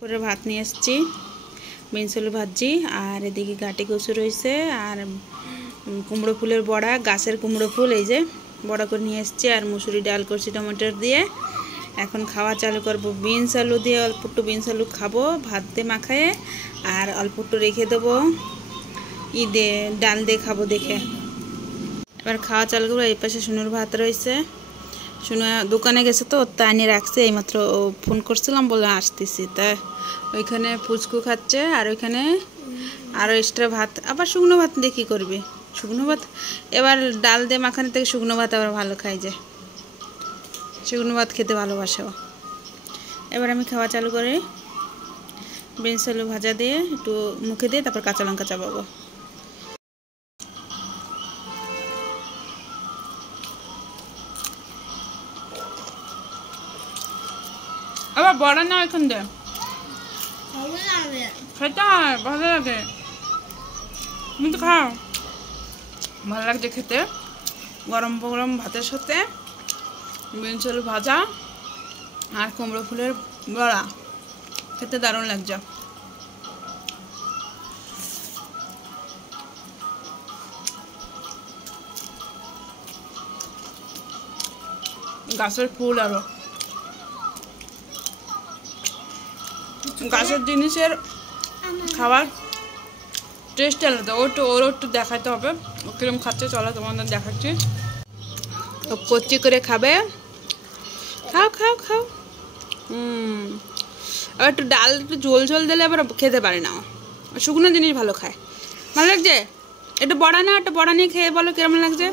করে ভাত নিয়ে এসেছি, বিনস আলু ভাজি, আর এদিকে গাটি কচু রয়েছে, আর কুমড়ো ফুলের বড়া, গাছের কুমড়ো ফুল এই যে বড়া করে নিয়ে এসেছি, আর মুসুরি ডাল করছি টমেটোর দিয়ে। এখন খাওয়া চালু করবো। বিনস আলু দিয়ে অল্প একটু বিনস আলু খাবো ভাত দিয়ে মাখায়ে, আর অল্প একটু রেখে দেবো দিয়ে ডাল দিয়ে খাবো দেখে। এবার খাওয়া চালু করবো। এই পাশে শুনুর ভাত রয়েছে, শুনে দোকানে গেছে তো তা আনিয়ে রাখছে, এইমাত্র ফোন করছিলাম বলে আসতেছি, তা ওইখানে পুচকু খাচ্ছে, আর ওইখানে আরও এক্সট্রা ভাত, আবার শুকনো ভাত দিয়ে কী করবি, শুকনো ভাত এবার ডাল দিয়ে মাখানো থেকে শুকনো ভাত আবার ভালো খাই যায়, শুকনো ভাত খেতে ভালোবাসে। এবার আমি খাওয়া চালু করে বিনস আলু ভাজা দিয়ে একটু মুখে দিয়ে তারপর কাঁচা লঙ্কা চাপাবো। আবার বড়া না এখন দে, খেতে হয়, ভালো লাগে, তুমি তো খাও, ভালো লাগছে খেতে। গরম গরম ভাতের সাথে বিনস আলু ভাজা আর কুমড়ো ফুলের বড়া খেতে দারুণ লাগছে। গাছের ফুল, আরো গাছের জিনিসের খাবার টেস্ট আলাদা। ওর একটু দেখাতে হবে ও কিরম খাচ্ছে, চলো তোমাদের দেখাচ্ছি। কচি করে খাবে, খাও খাও খাও। আবার একটু ডাল একটু ঝোল ঝোল দিলে আবার খেতে পারে না, শুকনো জিনিস ভালো খায়। ভালো লাগছে? একটু বড়া না, একটু বড়া নিয়ে খেয়ে বলো কিরম লাগছে।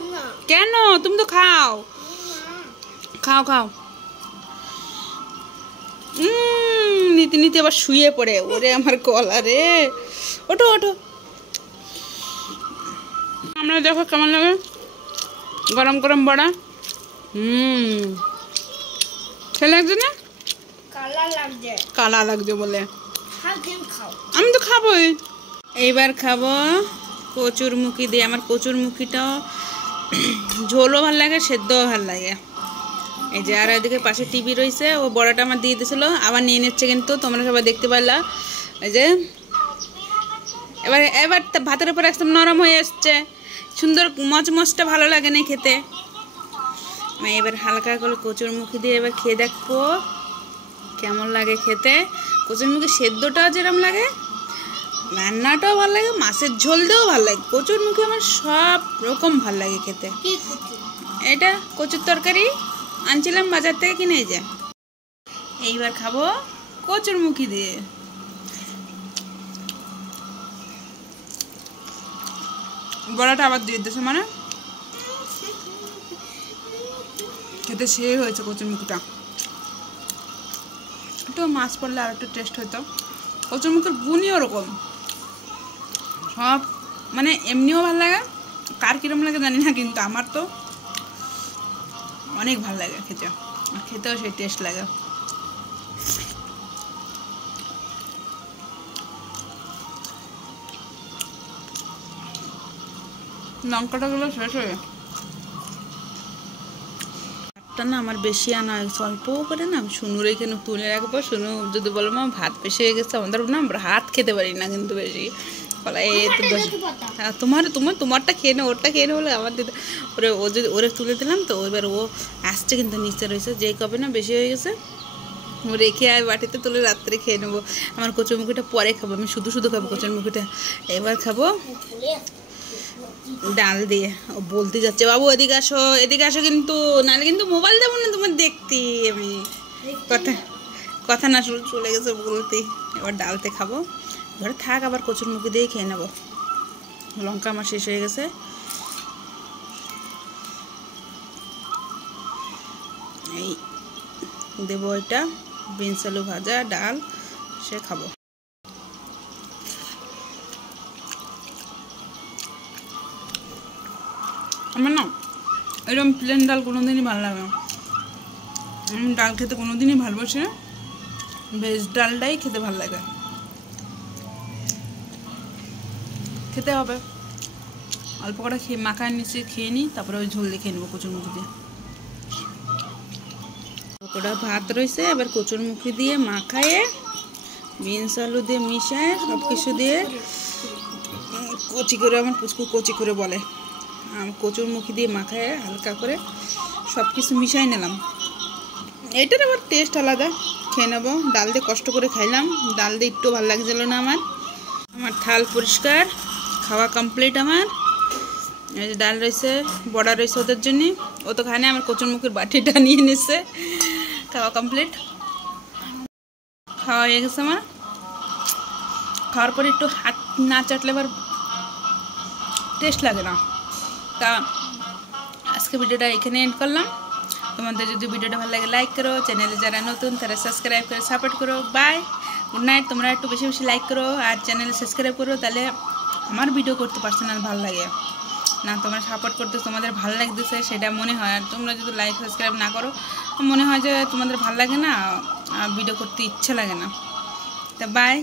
কেন, তুমি তো খাও, খাও খাও। নীতি নীতি আবার শুয়ে পড়ে, ওরে আমার গলা রে, ওঠো ওঠো। আমরা দেখো কেমন লাগে গরম গরম বড়া। খেয়ে লাগছে না? কালা লাগছে বলে আমি তো খাবোই। এইবার খাবো কচুর মুখি দিয়ে। আমার কচুর মুখিটাও ঝোলও ভাল লাগে, সেদ্ধও ভাল লাগে। এই যে আর ওইদিকে পাশে টিভি রয়েছে, ও বড়াটা আমার দিয়ে দিয়েছিলো, আবার নিয়ে নিচ্ছে, কিন্তু তোমরা সবাই দেখতে পারলা। এই যে এবার এবার ভাতের উপর একদম নরম হয়ে এসছে, সুন্দর মচমচটা ভালো লাগে না খেতে। এবার হালকা করে কচুর মুখি দিয়ে এবার খেয়ে দেখবো কেমন লাগে খেতে। কচুর মুখি সেদ্ধটাও যেরকম লাগে, রান্নাটাও ভালো লাগে, মাছের ঝোল দিয়েও ভালো লাগে। কচুর মুখি আমার সব রকম ভালো লাগে খেতে। এটা কচুর তরকারি আনছিলাম বাজার থেকে কিনে, এই যে এইবার খাবো কচুর মুখি দিয়ে। বড়াটা আবার দিয়ে দিয়েছে, মানে খেতে সেই হয়েছে কচুর মুখিটা। একটু মাছ পড়লে আর একটু টেস্ট হতো। কচুর মুখের গুণই ওরকম, সব মানে এমনিও ভালো লাগে, কার কিরম লাগে জানি না, কিন্তু আমার তো অনেক ভালো লাগে খেতে, খেতেও সেই টেস্ট লাগে। লঙ্কাটা গুলো শেষ হয়ে না, আমার বেশি আনা হয়, স্বল্প করে না শুনুর এখানে তুলে রাখবো। শুনু যদি বলো মা ভাত বেশি হয়ে গেছে, আমাদের না ভাত খেতে পারি না কিন্তু বেশি, বলা এই তো তোমারটা খেয়ে নে, ওরটা খেয়ে নে বলে আমার দিতে ওরে, ও যদি ওরে তুলে দিলাম তো এবার ও আসছে, কিন্তু নিচে রয়েছে, যে কবে না বেশি হয়ে গেছে ও রেখে আয় বাটিতে তুলে রাত্রে খেয়ে নেবো। আমার কচুরমুখিটা পরে খাবো, আমি শুধু শুধু খাবো কচুরমুখিটা। এবার খাবো ডাল দিয়ে। ও বলতে যাচ্ছে বাবু এদিকে আসো, এদিকে আসো, কিন্তু নাহলে কিন্তু মোবাইল দেবো না তোমার দেখতে। আমি কথা না চলে গেছে বলতে। এবার ডালতে খাবো, ঘরে থাক, আবার কচুরমুখি দিয়ে খেয়ে নেবো। লঙ্কা আমার শেষ হয়ে গেছে, এই দেবো এটা বিনস আলু ভাজা ডাল, সে খাবো। আমার না এরকম প্লেন ডাল কোনোদিনই ভালো লাগে না, আমি ডাল খেতে কোনোদিনই ভালোবাসি না, ভেজ ডালটাই খেতে ভালো লাগে। খেতে হবে, অল্প করে খেয়ে মাখায় নিচে খেয়ে নিই, তারপরে ওই ঝোল দিয়ে খেয়ে নেবো কচুর মুখি দিয়ে। ওটা ভাত রয়েছে, এবার কচুর মুখি দিয়ে মাখায়ে বিনস আলু দিয়ে মিশায় সব কিছু দিয়ে কচি করে, আমার পুচকু কচি করে বলে, কচুর মুখি দিয়ে মাখায় হালকা করে সব কিছু মিশাই নিলাম। এটার আবার টেস্ট আলাদা, খেয়ে নেবো। ডাল দিয়ে কষ্ট করে খাইলাম, ডাল দিয়ে একটু ভালো লাগছিল না আমার থাল পরিষ্কার, খাওয়া কমপ্লিট আমার। এই যে ডাল রয়েছে, বড়া রয়েছে ওদের জন্যে, ও তো খায় না, আমার কচুর মুখের বাটিটা নিয়ে নিচ্ছে। খাওয়া কমপ্লিট, খাওয়া হয়ে গেছে আমার। খাওয়ার পরে একটু হাত না চাটলে আবার টেস্ট লাগে না। তা আজকে ভিডিওটা এখানে এন্ড করলাম। তোমাদের যদি ভিডিওটা ভালো লাগে লাইক করো, চ্যানেলে যারা নতুন তারা সাবস্ক্রাইব করে সাপোর্ট করো। Bye, good night. তোমরা একটু বেশি বেশি লাইক করো আর চ্যানেলে সাবস্ক্রাইব করো, তাহলে আমার ভিডিও করতে পার্সোনাল ভালো লাগে না। তোমরা সাপোর্ট করতে তোমাদের ভালো লাগতেছে সেটা মনে হয়, আর তোমরা যদি লাইক সাবস্ক্রাইব না করো মনে হয় যে তোমাদের ভালো লাগে না, ভিডিও করতে ইচ্ছা লাগে না। তা বাই।